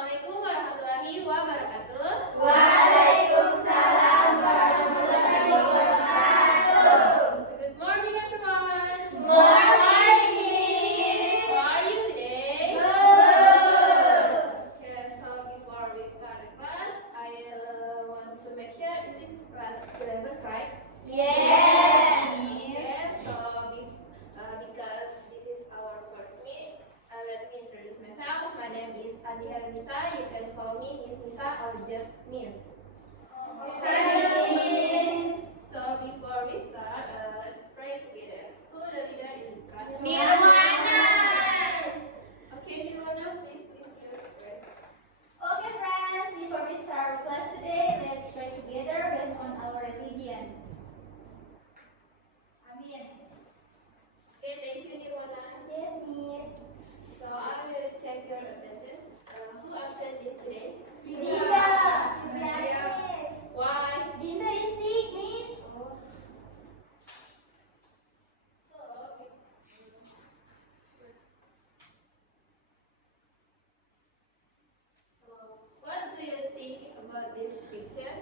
Assalamualaikum warahmatullahi wabarakatuh. Waalaikumsalam warahmatullahi wabarakatuh. Good morning, everyone. Good morning. How are you today? Good. Okay, so before we start the class, I want to make sure this is class 11, right? Yes. Yes. So because this is our first meet, let me introduce myself. My name is Andi Nisa. You can call me Miss Nisa or just Miss. Okay. So before we start, let's pray together. Who the leader in this class? Nirwana. Okay, Nirwana, please lead your prayer. Okay, friends. Before we start class today, let's pray together based on our religion. Amin. Okay, thank you, Nirwana. Yes, Miss. So I will check your attendance. Who absent this today? Dinda. Yes. Why? Dinda is sick, Miss. Oh. So what do you think about this picture?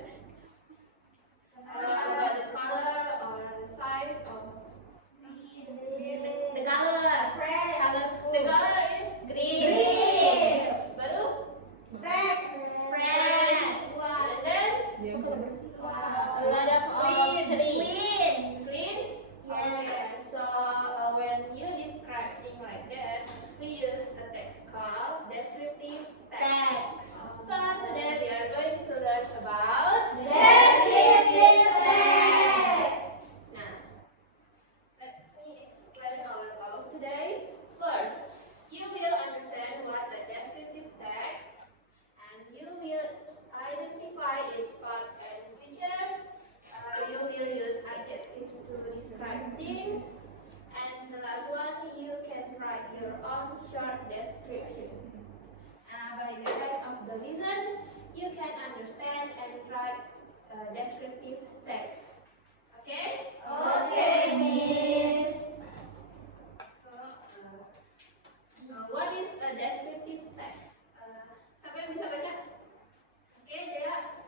About the color or the size of the color? The color is Green. baru? Fresh. And then a lot of Clean. clean. Okay. So when you describe things like that, we use a text called descriptive text. So today we are going to learn about Descriptive text. Now, let me explain our goals today. First, you will understand what a descriptive text, and you will identify its part and features. You will use adjectives to describe things, and the last one, you can write your own short description. By the end of the lesson, you can understand and write descriptive text. Okay? Okay, Miss. So, what is a descriptive text? Siapa yang bisa baca? Oke, Dea.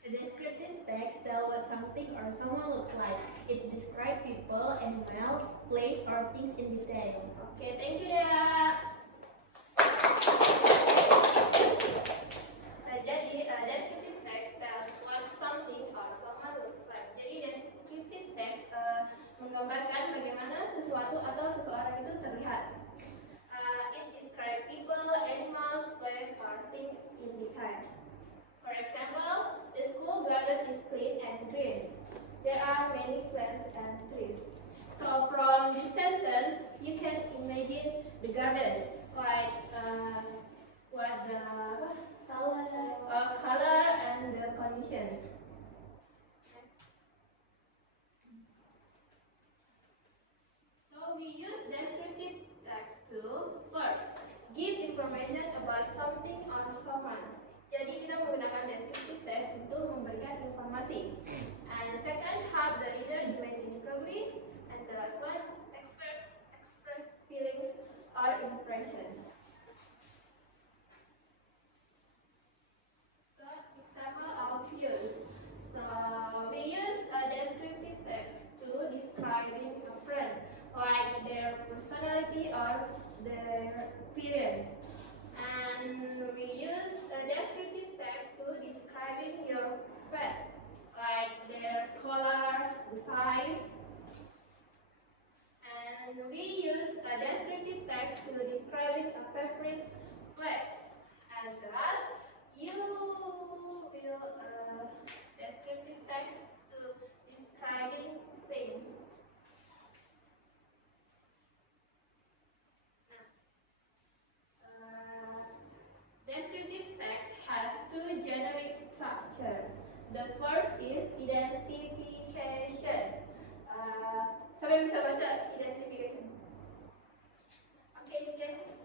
A descriptive text tells what something or someone looks like. It describes people, animals, place, or things in detail. Oke, thank you, Dea. Jadi, descriptive text tells what something or someone looks like. Jadi, descriptive text menggambarkan bagaimana sesuatu atau seseorang itu terlihat. It describes people, animals, place, or things in detail. For example, the school garden is clean and green. There are many plants and trees. So from this sentence, you can imagine the garden, like what the color and the condition. So we use descriptive text to first give information about something or someone. Jadi kita menggunakan descriptive text untuk memberikan informasi. And second, help the reader imagine clearly. And the last one, express feelings or impression. So example of use. So we use a descriptive text to describing a friend, like their personality or their appearance. And we use a descriptive text to describing your pet, like their color, the size. And we use a descriptive text to describing a favorite place. And last, you will descriptive text to describing things. Descriptive text has two generic structures. The first is identification. Siapa yang bisa baca identification? Oke, Niken.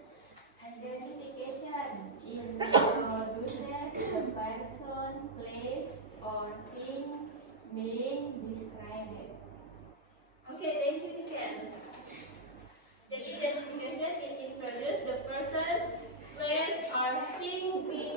Identification introduces the person, place, or thing being described. Oke, thank you, Niken. Jadi identification it introduces the person, place, or thing being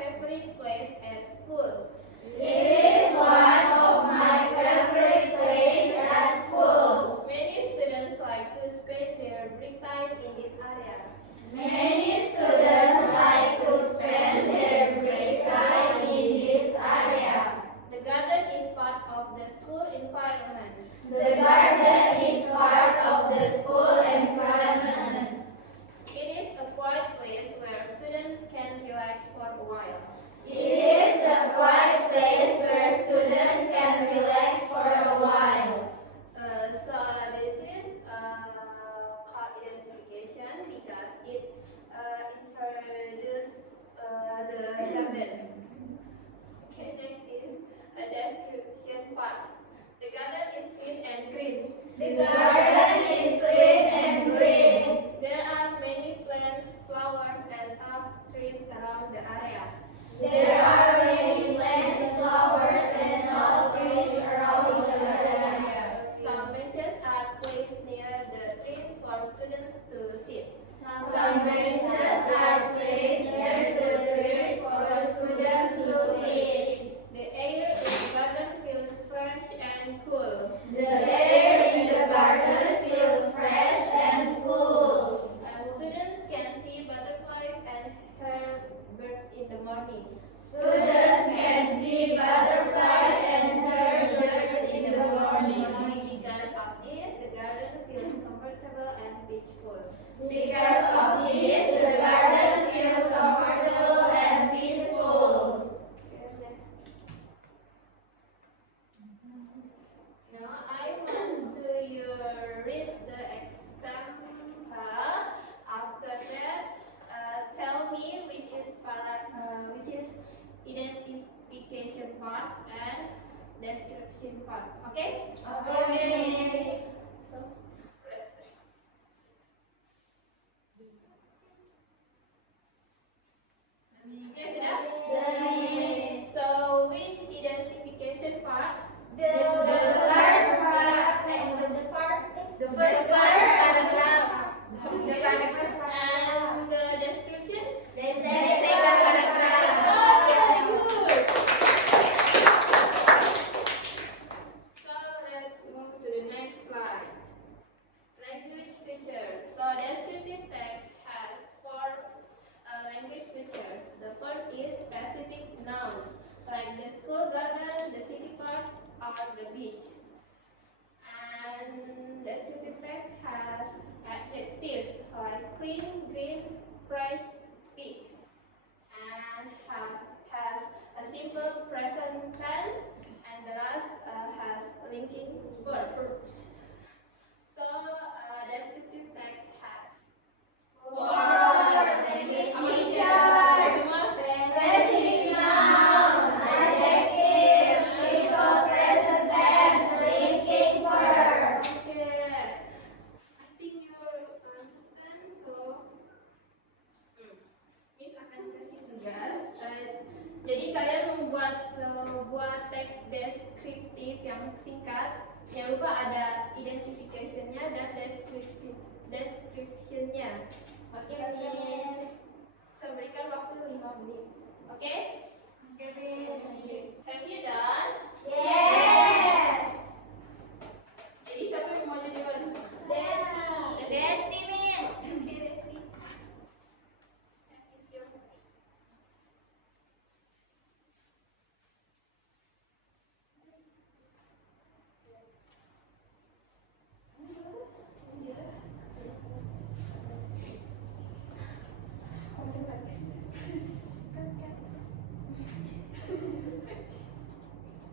favorite place at school? It is one of my favorite places at school. Many students like to spend their break time in this area. Many students like to spend their break time in this area. The garden is part of the school environment. The garden is part of the school environment. It is a quiet place where students can relax for a while. It is a quiet place where students can relax for a while. So this is called identification because it introduces the garden. Okay, next is a description part. The garden is clean and green. The garden is clean and green. There are many plants, flowers, and tall trees around the area. There are many plants, flowers, and tall trees around the area. Some benches are placed near the trees for students to sit. Some benches are placed near the trees for the students to sit. The air in the garden feels fresh and cool. The air in the garden feels fresh and cool. Students can see butterflies and hear birds in the morning. Students can see butterflies and hear birds in the morning. Because of this, the garden feels comfortable and peaceful. Because of this, the garden feels comfortable and peaceful. Okay, next. Now I want to you read the example. After that, tell me which is identification part and description part. Okay? Okay. So let's start. Yes, enough? So which identification part? The first part and the first paragraph. The paragraph. And the description? The second paragraph. Okay, good. So let's move to the next slide. Language features. So descriptive text has four language features. The first is specific nouns, like the school garden, the city park, or the beach. And descriptive text has adjectives like clean, green, fresh, big, and has a simple present tense, and the last has linking verbs. So descriptive text has Four language features. Semua Specific nouns, adjectives, simple present tense, linking verbs. Okay, I think you understand. So, Miss akan kasih tugas. Jadi kalian membuat sebuah teks deskriptif yang singkat. Jangan lupa ada identification-nya dan description-nya. Oke, Miss. Saya berikan waktu 5 menit. Oke? Have you done? Yes. Jadi siapa yang mau jadi wali? Destiny, Miss. Oke, Desi. Is your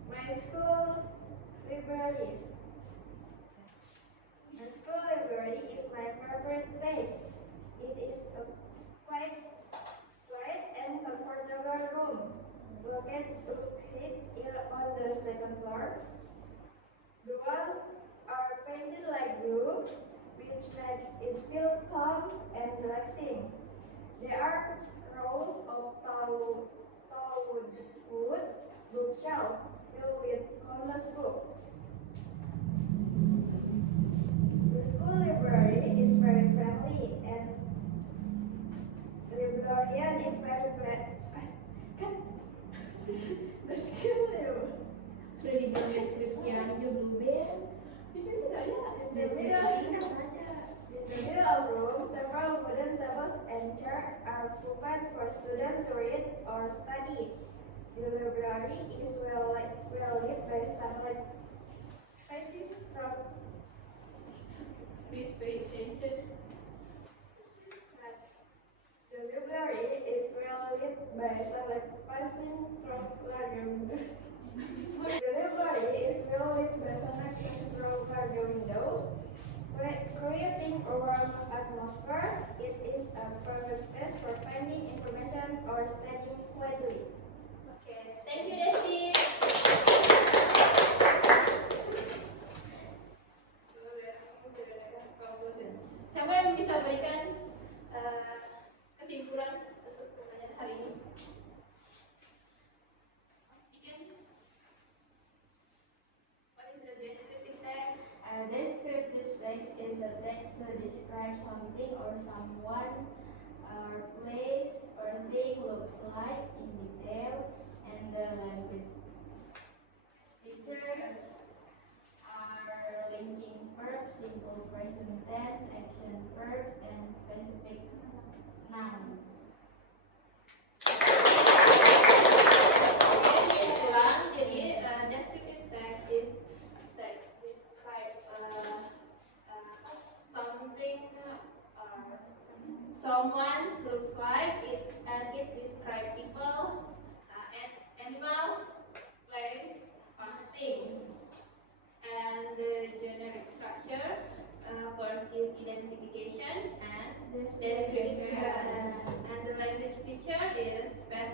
My school library. The school library is my favorite place. It is a quiet and comfortable room located on the second floor. The walls are painted light blue, which makes it feel calm and relaxing. There are rows of tall wood bookshelves filled with countless books. The school library is very friendly and the librarian is very Kan skill ya. Sudah dibilang deskripsi aja belum Ben. Deskripsinya saja. In the middle of the room, several wooden tables and chairs are provided for students to read or study. The library is well lit by sunlight facing from Please pay attention. the library is well lit by sunlight passing from larger The library is well lit by sunlight passing from larger windows, creating a warm atmosphere. It is a perfect place for finding information or studying quietly. Okay, thank you Desi. Siapa yang bisa berikan kesimpulan untuk pertanyaan hari ini? What is the descriptive text? A descriptive text is a text to describe something or someone or place or thing looks like in detail, and the language features are linking verbs, simple present tense, action verbs, and specific noun. Ulang, jadi descriptive text is text describe something or someone looks like it, and it describe people, animal, place, or things. And the generic structure first is identification and description, and the language feature is specific